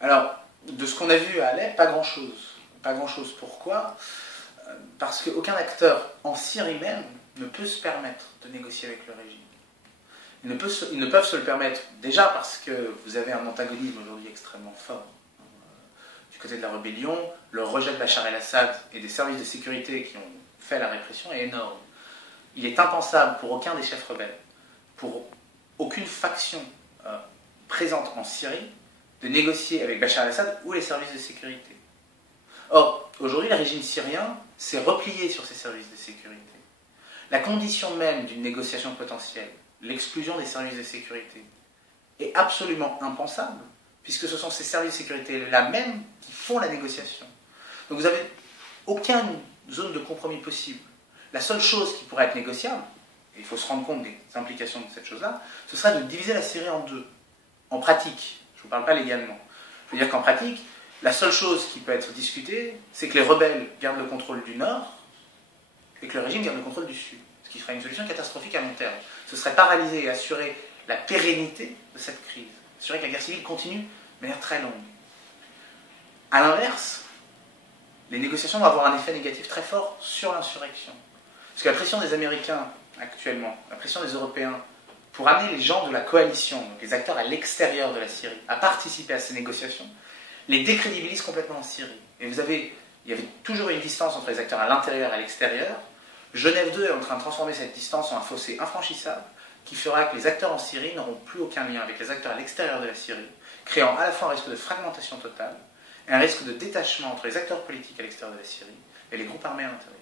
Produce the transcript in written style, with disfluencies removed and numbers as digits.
Alors, de ce qu'on a vu à Alep, pas grand-chose. Pas grand-chose. Pourquoi? Parce qu'aucun acteur en Syrie même ne peut se permettre de négocier avec le régime. Ils ne peuvent se le permettre, déjà parce que vous avez un antagonisme aujourd'hui extrêmement fort. Du côté de la rébellion, le rejet de Bachar el-Assad et des services de sécurité qui ont fait la répression est énorme. Il est impensable pour aucun des chefs rebelles, pour aucune faction présente en Syrie, de négocier avec Bachar el-Assad ou les services de sécurité. Or, aujourd'hui, le régime syrien s'est replié sur ses services de sécurité. La condition même d'une négociation potentielle, l'exclusion des services de sécurité, est absolument impensable, puisque ce sont ces services de sécurité-là même qui font la négociation. Donc vous n'avez aucune zone de compromis possible. La seule chose qui pourrait être négociable, et il faut se rendre compte des implications de cette chose-là, ce serait de diviser la Syrie en deux, en pratique. Je ne vous parle pas légalement. Je veux dire qu'en pratique, la seule chose qui peut être discutée, c'est que les rebelles gardent le contrôle du nord et que le régime garde le contrôle du sud. Ce qui serait une solution catastrophique à long terme. Ce serait paralyser et assurer la pérennité de cette crise. Assurer que la guerre civile continue de manière très longue. A l'inverse, les négociations vont avoir un effet négatif très fort sur l'insurrection. Parce que la pression des Américains actuellement, la pression des Européens, pour amener les gens de la coalition, donc les acteurs à l'extérieur de la Syrie, à participer à ces négociations, les décrédibilise complètement en Syrie. Et il y avait toujours une distance entre les acteurs à l'intérieur et à l'extérieur. Genève 2 est en train de transformer cette distance en un fossé infranchissable qui fera que les acteurs en Syrie n'auront plus aucun lien avec les acteurs à l'extérieur de la Syrie, créant à la fois un risque de fragmentation totale et un risque de détachement entre les acteurs politiques à l'extérieur de la Syrie et les groupes armés à l'intérieur.